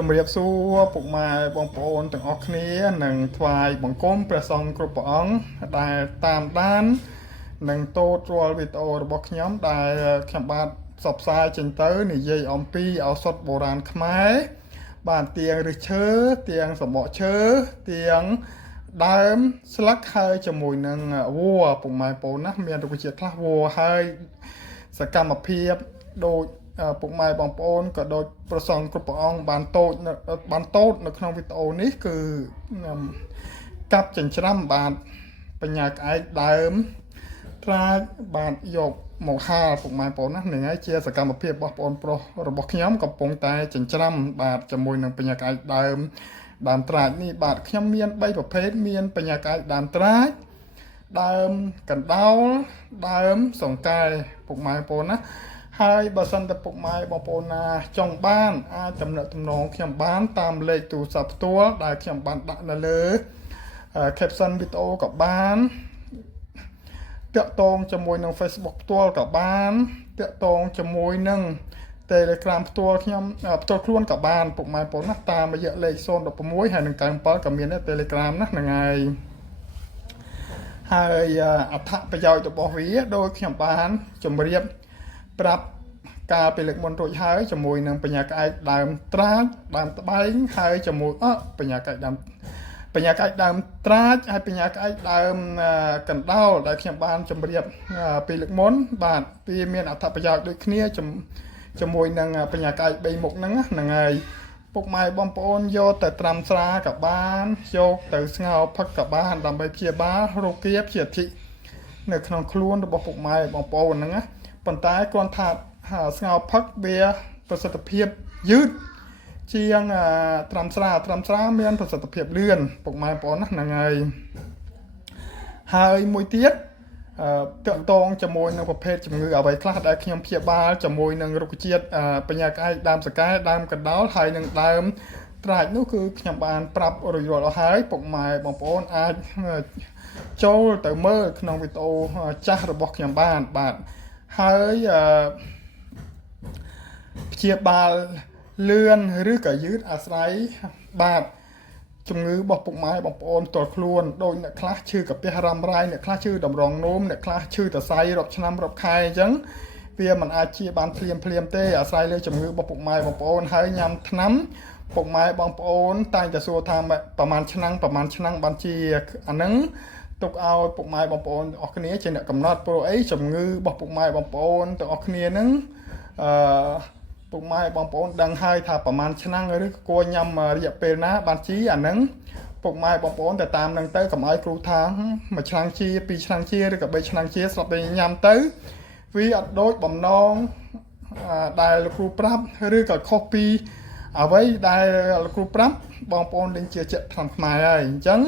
ជំរាបសួរពុកម៉ែបងប្អូនទាំងអស់គ្នានិងថ្វាយបង្គំព្រះសង្ឃគ្រប់ព្រះអង្គដែលតាមដាននិងទោតរាល់វីដេអូរបស់ខ្ញុំដែលខ្ញុំបាទផ្សព្វផ្សាយចេញទៅនិយាយអំពីឱសថបុរាណខ្មែរបានទៀងឫសឈើទៀងសំបកឈើទៀងដើមស្លឹកហើយជាមួយនឹងវัวពុកម៉ែបងប្អូនណាមានរុក្ខជាតិខ្លះវัวហើយសកម្មភាពដូចពុកម៉ែបងប្អូនក៏ដូចប្រសងគ្រប់ព្រះអង្គបានតូចនៅក្នុងវីដេអូនេះគឺកាប់ចិញ្ច្រាំបាទបញ្ញាក្អែកដើមត្រាចបាទយកមកហាលពុកម៉ែបងប្អូនណានឹងហើយជាសកម្មភាពរបស់បងប្អូនប្រុសរបស់ខ្ញុំកំពុងតែចិញ្ច្រាំបាទជាមួយនឹងបញ្ញាក្អែកដើមត្រាចនេះបាទខ្ញុំមាន3ប្រភេទមានបញ្ញាក្អែកដើមត្រាចដើមកណ្ដោលដើមសង្កែពុកម៉ែបងប្អូនណាហើយបើសិនតែពុកម៉ែបងប្អូនណាចង់បានអាចទំនាក់ទំនងខ្ញុំបានតាមលេខទូរស័ព្ទផ្ទាល់ដែលខ្ញុំបានដាក់នៅលើ caption វីដេអូក៏បានតាក់ទងជាមួយនឹង Facebook ផ្ទាល់ក៏បានតាក់ទងជាមួយនឹង Telegram ផ្ទាល់ខ្ញុំផ្ទាល់ខ្លួនក៏បានពុកម៉ែបងប្អូនណាតាមរយៈលេខ016ហើយនឹង97ក៏មាន Telegram ណាហ្នឹងហើយអត្ថប្រយោជន៍របស់វាដោយខ្ញុំបានជម្រាបប្រាប់ការពីលើកមុនរួចហើយជាមួយនឹងបញ្ញាក្អែកដើមត្រាចដើមត្បែងហើយជាមួយបញ្ញាក្អែកដើមត្រាចហើយបញ្ញាក្អែកដើមកណ្ដោលដែលខ្ញុំបានជម្រាបពីលើកមុនបាទវាមានអត្ថប្រយោជន៍ដូចគ្នាជាមួយនឹងបញ្ញាក្អែក3មុខហ្នឹងហើយពុកម៉ែបងប្អូនយកទៅត្រាំស្រាក៏បានយកទៅស្ងោរផឹកក៏បានដើម្បីព្យាបាលរោគគាព្យាធិនៅក្នុងខ្លួនរបស់ពុកម៉ែបងប្អូនហ្នឹងណាប៉ុន្តែគ្រាន់ថាស្ងោរផឹកវាប្រសិទ្ធភាពយឺតជាងត្រាំស្រាមានប្រសិទ្ធភាពលឿនពុកម៉ែបងប្អូនណាហ្នឹងហើយមួយទៀតតកតងជាមួយនឹងប្រភេទជំងឺអ្វីខ្លះដែលខ្ញុំព្យាបាលជាមួយនឹងរុក្ខជាតិបញ្ញាក្អែកដើមសកែដើមកណ្ដោលហើយនឹងដើមត្រាចនោះគឺខ្ញុំបានប្រាប់រួចរាល់អស់ហើយពុកម៉ែបងប្អូនអាចចូលទៅមើលក្នុងវីដេអូចាស់របស់ខ្ញុំបានបាទហើយព្យាបាលលឿនឬក៏យឺតអាស្រ័យបាទជំងឺរបស់ពុកម៉ែបងប្អូនផ្ទាល់ខ្លួនដោយអ្នកខ្លះឈឺកាពះរ៉ាំរ៉ៃអ្នកខ្លះឈឺតម្រងនោមអ្នកខ្លះឈឺសរសៃរាប់ឆ្នាំរាប់ខែអញ្ចឹងវាមិនអាចជាបានភ្លាមទេអាស្រ័យលើជំងឺរបស់ពុកម៉ែបងប្អូនហើយញ៉ាំថ្នាំពុកម៉ែបងប្អូនតែងតែសួរថាប្រហែលឆ្នាំបានជាអាហ្នឹងទុកឲ្យពុកម៉ែបងប្អូនអស់គ្នាជាអ្នកកំណត់ព្រោះអីជំងឺរបស់ពុកម៉ែបងប្អូនទាំងអស់គ្នាហ្នឹងពុកម៉ែបងប្អូនដឹងហើយថាប្រហែលឆ្នាំឬគួរញ៉ាំរយៈពេលណាបានជាអាហ្នឹងពុកម៉ែបងប្អូនតែតាមនឹងទៅកុំឲ្យគ្រូថាមួយឆ្នាំជាពីរឆ្នាំជាឬក៏3ឆ្នាំជាស្រាប់តែញ៉ាំទៅវាអត់ដូចបំណងដែលលោកគ្រូប្រាប់ឬក៏ខុសពីអ្វីដែលលោកគ្រូប្រាប់បងប្អូនលេងជាចិត្តថ្នាំខ្មែរហើយអញ្ចឹង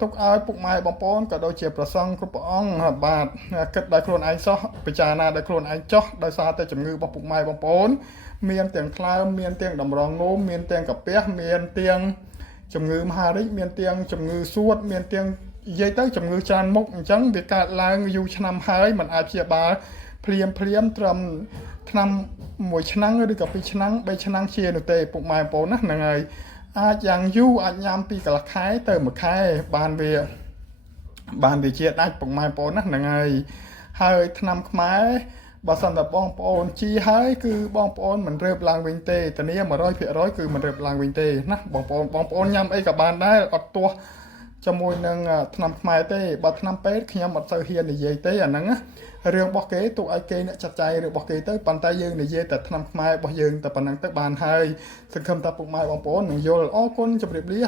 ទុកឲ្យពុកម៉ែបងប្អូនក៏ដូចជាប្រសងគ្រប់ព្រះអង្គបាទគិតដោយខ្លួនឯងសោះពិចារណាដោយខ្លួនឯងចោះដោយសារតែជំងឺរបស់ពុកម៉ែបងប្អូនមានទាំងក្លើមមានទាំងតម្រងនោមមានទាំងកាពះមានទាំងជំងឺមហារីកមានទាំងជំងឺសួតមានទាំងនិយាយទៅជំងឺច្រើនមុខអញ្ចឹងវាកើតឡើងយូរឆ្នាំហើយมันអាចព្យាបាលភ្លាមត្រឹមឆ្នាំ1ឆ្នាំឬក៏2ឆ្នាំ3ឆ្នាំជានោះទេពុកម៉ែបងប្អូនណាហ្នឹងហើយអាចយ៉ាងយូរអាចញ៉ាំពីកន្លះខែទៅ1ខែបានវាជាដាច់ពុកម៉ែបងប្អូនណាហ្នឹងហើយថ្នាំខ្មែរបើសិនតែបងប្អូនជីហើយគឺបងប្អូនមិនរើបឡើងវិញទេធានា 100% គឺមិនរើបឡើងវិញទេណាបងប្អូនញ៉ាំអីក៏បានដែរអត់ទាស់ជាមួយនឹងថ្នាំខ្មែរទេបើថ្នាំពេទ្យខ្ញុំអត់សូវហ៊ាននិយាយទេអាហ្នឹងណារឿងរបស់គេទុកឲ្យគេអ្នកចាត់ចែងរបស់គេទៅប៉ុន្តែយើងនិយាយតែថ្នាំខ្មែររបស់យើងតែប៉ុណ្្នឹងទៅបានហើយសង្ឃឹមថាពុកម៉ែបងប្អូននឹងយល់អរគុណជម្រាបលា